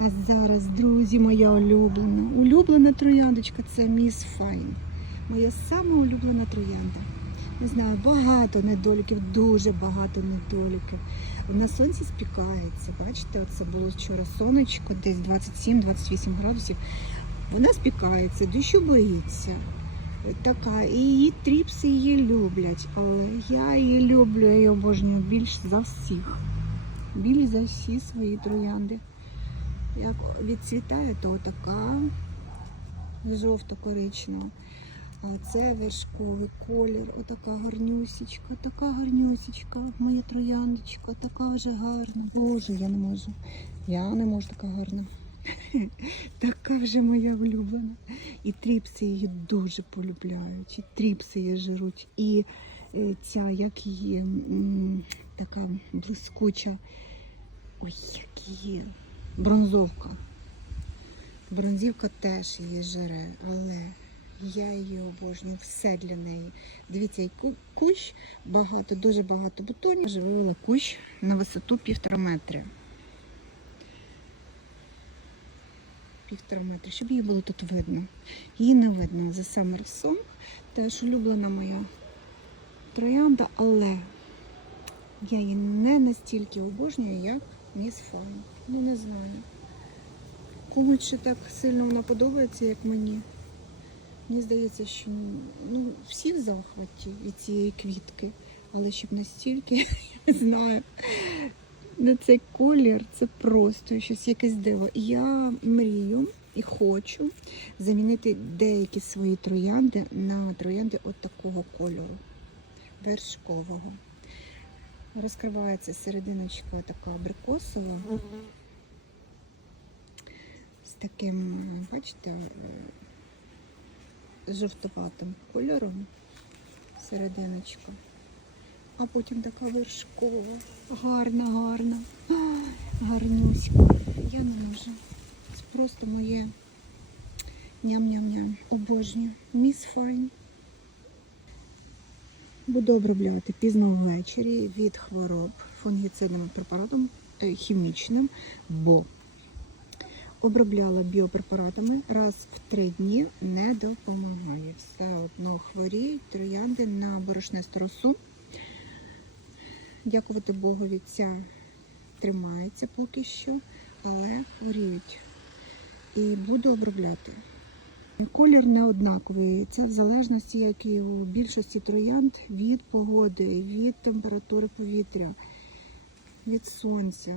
А зараз, друзі, моя улюблена. Улюблена трояндочка це міс Файн. Моя сама улюблена троянда. Не знаю, багато недоліків, дуже багато недоліків. На сонці спікається. Бачите, оце було вчора сонечко, десь 27-28 градусів. Вона спікається, дощу боїться. Така, і її тріпси її люблять, але я її люблю, я її обожнюю більш за всіх. Більш за всі свої троянди. Як відцвітає, то така жовто-коричнева. А це вершковий колір, отака гарнюсічка, така гарнюсічка, моя трояндочка, така вже гарна. Боже, я не можу. Я не можу така гарна. Така вже моя улюблена. І тріпси її дуже полюбляють, і тріпси її жируть. І е, ця, як її, така блискуча. Ой, як її. Бронзовка. Бронзівка теж її жире, але я її обожнюю, все для неї. Дивіться, кущ багато, дуже багато бутонів. Я вивела кущ на висоту півтора метри. Півтора метри, щоб її було тут видно. Її не видно за Summer Song, теж улюблена моя троянда, але я її не настільки обожнюю, як Міс Файн. Ну не знаю. Комусь ще так сильно вона подобається, як мені. Мені здається, що ну, всі в захваті від цієї квітки, але щоб настільки, я не знаю. На цей колір це просто щось якесь диво. Я мрію і хочу замінити деякі свої троянди на троянди от такого кольору вершкового. Розкривається серединочка така абрикосова з таким, бачите, е, жовтоватим кольором серединочка. А потім така вершкова. Гарна, гарна. Гарнюська. Я не можу. Це просто моє ням-ням-ням. Обожнюю. Міс Файн. Буду обробляти пізно ввечері від хвороб фунгіцидним препаратом е, хімічним, бо обробляла біопрепаратами раз в три дні не допомагає. Все одно хворіють троянди на борошнисту росу. Дякувати Богові, ця тримається поки що, але хворіють. І буду обробляти. Колір не однаковий. Це в залежності, як і у більшості троянд, від погоди, від температури повітря, від сонця.